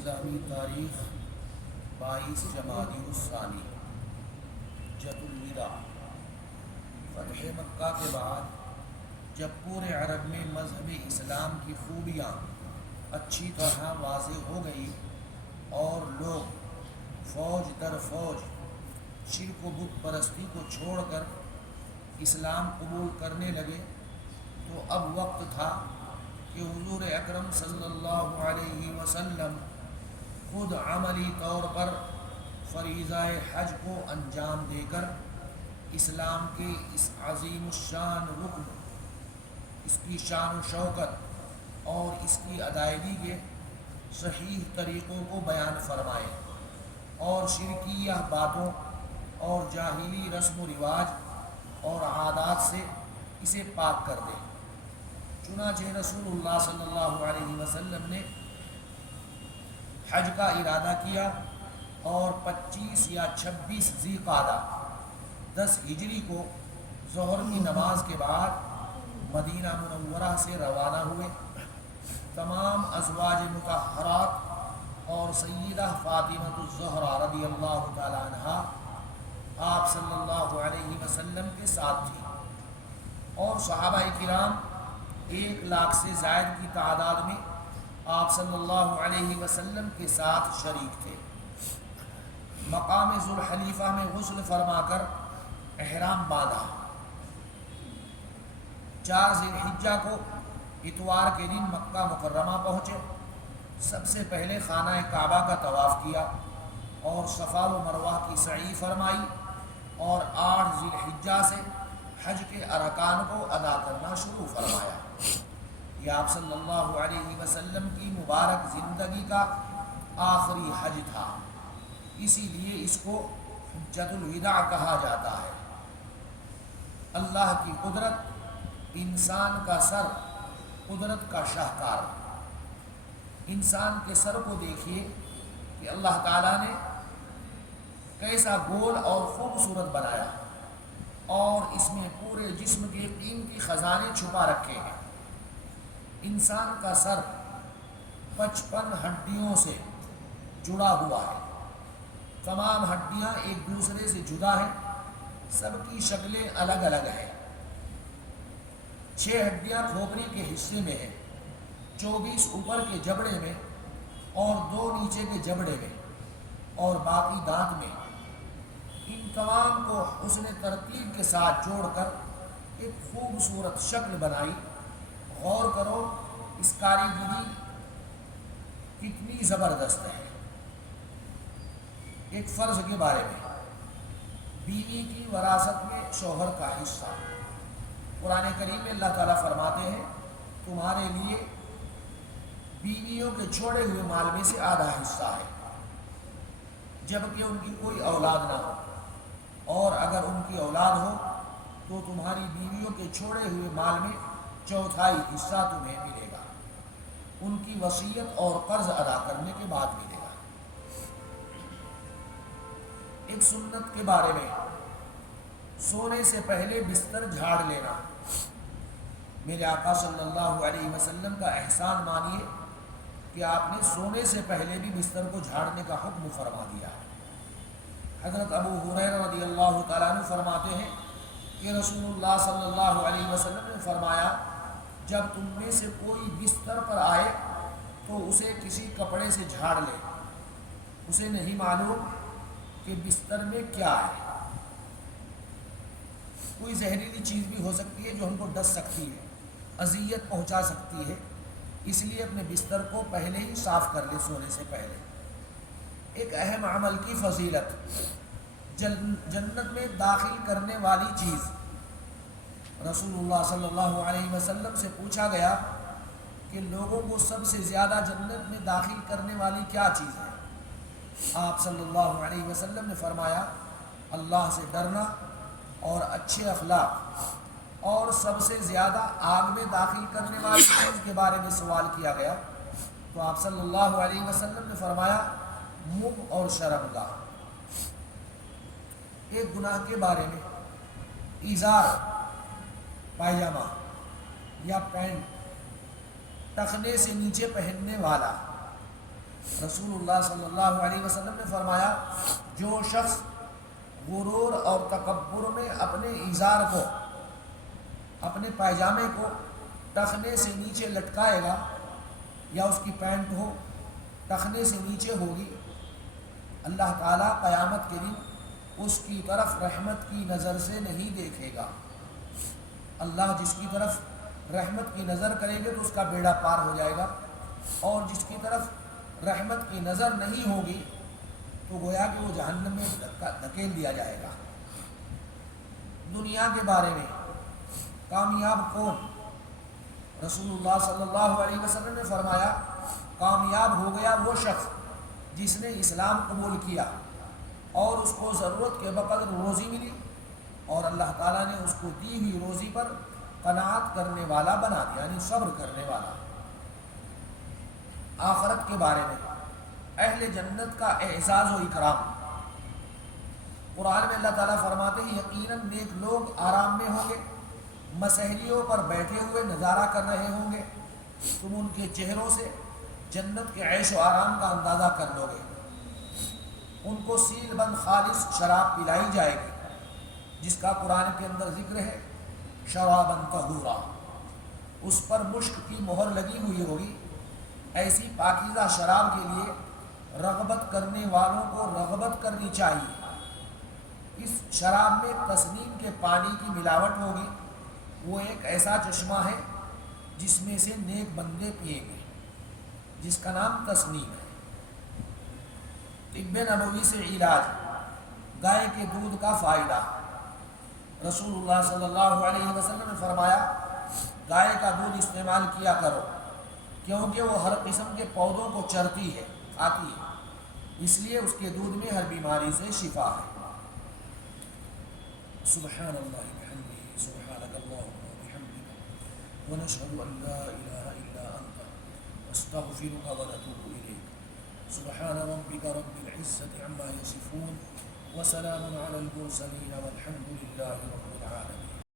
اسلامی تاریخ 22 جمادی الثانی جد الوداع۔ فتح مکہ کے بعد جب پورے عرب میں مذہب اسلام کی خوبیاں اچھی طرح واضح ہو گئی اور لوگ فوج در فوج شرک و بت پرستی کو چھوڑ کر اسلام قبول کرنے لگے، تو اب وقت تھا کہ حضور اکرم صلی اللہ علیہ وسلم خود عملی طور پر فریضہ حج کو انجام دے کر اسلام کے اس عظیم الشان رکن، اس کی شان و شوکت اور اس کی ادائیگی کے صحیح طریقوں کو بیان فرمائے اور شرکیہ باتوں اور جاہلی رسم و رواج اور عادات سے اسے پاک کر دے۔ چنانچہ رسول اللہ صلی اللہ علیہ وسلم نے حج کا ارادہ کیا اور 25 یا 26 ذی قعدہ 10 ہجری کو ظہر کی نماز کے بعد مدینہ منورہ سے روانہ ہوئے۔ تمام ازواج مطہرات اور سیدہ فاطمہ الزہرا رضی اللہ تعالی عنہا آپ صلی اللہ علیہ وسلم کے ساتھ تھی، اور صحابہ کرام 1 لاکھ سے زائد کی تعداد میں آپ صلی اللہ علیہ وسلم کے ساتھ شریک تھے۔ مقام ذوالحلیفہ میں غسل فرما کر احرام باندھا۔ 4 ذی الحجہ کو اتوار کے دن مکہ مکرمہ پہنچے۔ سب سے پہلے خانہ کعبہ کا طواف کیا اور صفا و مروہ کی سعی فرمائی، اور 8 ذی الحجہ سے حج کے ارکان کو ادا کرنا شروع فرمایا۔ یہ آپ صلی اللہ علیہ وسلم کی مبارک زندگی کا آخری حج تھا، اسی لیے اس کو حجۃ الوداع کہا جاتا ہے۔ اللہ کی قدرت، انسان کا سر قدرت کا شاہکار۔ انسان کے سر کو دیکھیے کہ اللہ تعالیٰ نے کیسا گول اور خوبصورت بنایا، اور اس میں پورے جسم کے قیمتی خزانے چھپا رکھے ہیں۔ انسان کا سر 55 ہڈیوں سے جڑا ہوا ہے۔ تمام ہڈیاں ایک دوسرے سے جدا ہیں، سب کی شکلیں الگ الگ ہیں۔ 6 ہڈیاں کھوپڑی کے حصے میں ہیں، 24 اوپر کے جبڑے میں اور 2 نیچے کے جبڑے میں، اور باقی دانت میں۔ ان تمام کو حسن ترتیب کے ساتھ جوڑ کر ایک خوبصورت شکل بنائی۔ غور کرو اس کاریگری کتنی زبردست ہے۔ ایک فرض کے بارے میں، بیوی کی وراثت میں شوہر کا حصہ۔ قرآن کریم میں اللہ تعالیٰ فرماتے ہیں تمہارے لیے بیویوں کے چھوڑے ہوئے مال میں سے آدھا حصہ ہے، جبکہ ان کی کوئی اولاد نہ ہو، اور اگر ان کی اولاد ہو تو تمہاری بیویوں کے چھوڑے ہوئے مال میں 1/4 حصہ تمہیں ملے گا، ان کی وصیت اور قرض ادا کرنے کے بعد ملے گا۔ ایک سنت کے بارے میں، سونے سے پہلے بستر جھاڑ لینا۔ میرے آقا صلی اللہ علیہ وسلم کا احسان مانیے کہ آپ نے سونے سے پہلے بھی بستر کو جھاڑنے کا حکم فرما دیا۔ حضرت ابو ہریرہ رضی اللہ تعالیٰ عنہ فرماتے ہیں کہ رسول اللہ صلی اللہ علیہ وسلم نے فرمایا جب تم میں سے کوئی بستر پر آئے تو اسے کسی کپڑے سے جھاڑ لے، اسے نہیں معلوم کہ بستر میں کیا ہے۔ کوئی زہریلی چیز بھی ہو سکتی ہے جو ہم کو ڈس سکتی ہے، اذیت پہنچا سکتی ہے، اس لیے اپنے بستر کو پہلے ہی صاف کر لے سونے سے پہلے۔ ایک اہم عمل کی فضیلت، جنت میں داخل کرنے والی چیز۔ رسول اللہ صلی اللہ علیہ وسلم سے پوچھا گیا کہ لوگوں کو سب سے زیادہ جنت میں داخل کرنے والی کیا چیز ہے؟ آپ صلی اللہ علیہ وسلم نے فرمایا اللہ سے ڈرنا اور اچھے اخلاق۔ اور سب سے زیادہ آگ میں داخل کرنے والی چیز کے بارے میں سوال کیا گیا تو آپ صلی اللہ علیہ وسلم نے فرمایا منہ اور شرمگاہ۔ ایک گناہ کے بارے میں، ازار پائجامہ یا پینٹ ٹخنے سے نیچے پہننے والا رسول اللہ صلی اللہ علیہ وسلم نے فرمایا جو شخص غرور اور تکبر میں اپنے ازار کو، اپنے پائجامے کو ٹخنے سے نیچے لٹکائے گا، یا اس کی پینٹ ہو ٹخنے سے نیچے ہوگی، اللہ تعالیٰ قیامت کے دن اس کی طرف رحمت کی نظر سے نہیں دیکھے گا۔ اللہ جس کی طرف رحمت کی نظر کریں گے تو اس کا بیڑا پار ہو جائے گا، اور جس کی طرف رحمت کی نظر نہیں ہوگی تو گویا کہ وہ جہنم میں دھکیل دیا جائے گا۔ دنیا کے بارے میں کامیاب کون؟ رسول اللہ صلی اللہ علیہ وسلم نے فرمایا کامیاب ہو گیا وہ شخص جس نے اسلام قبول کیا اور اس کو ضرورت کے بقدر روزی ملی، اور اللہ تعالیٰ نے اس کو دی ہوئی روزی پر قناعت کرنے والا بنا دیا، یعنی صبر کرنے والا۔ آخرت کے بارے میں اہل جنت کا اعزاز و اکرام، قرآن میں اللہ تعالیٰ فرماتے ہیں یقیناً نیک لوگ آرام میں ہوں گے، مسحریوں پر بیٹھے ہوئے نظارہ کر رہے ہوں گے، تم ان کے چہروں سے جنت کے عیش و آرام کا اندازہ کر لو گے۔ ان کو سیل بند خالص شراب پلائی جائے گی جس کا قرآن کے اندر ذکر ہے، شراباً طہورا، اس پر مشک کی مہر لگی ہوئی ہوگی۔ ایسی پاکیزہ شراب کے لیے رغبت کرنے والوں کو رغبت کرنی چاہیے۔ اس شراب میں تسنیم کے پانی کی ملاوٹ ہوگی، وہ ایک ایسا چشمہ ہے جس میں سے نیک بندے پئیں گے، جس کا نام تسنیم ہے۔ طب نبوی سے علاج، گائے کے دودھ کا فائدہ، رسول اللہ صلی اللہ علیہ وسلم نے فرمایا گائے کا دودھ استعمال کیا کرو، کیونکہ وہ ہر قسم کے پودوں کو چرتی ہے، کھاتی ہے، اس لیے اس کے دودھ میں ہر بیماری سے شفا ہے۔ سبحان اللہ بحمدہ، سبحانک اللہم وبحمدک، ونشہد ان لا الہ الا انت، نستغفرک ونتوب الیک۔ سبحان ربک رب العزة عما یصفون، وسلام علی المرسلین، والحمد للہ رب العالمین۔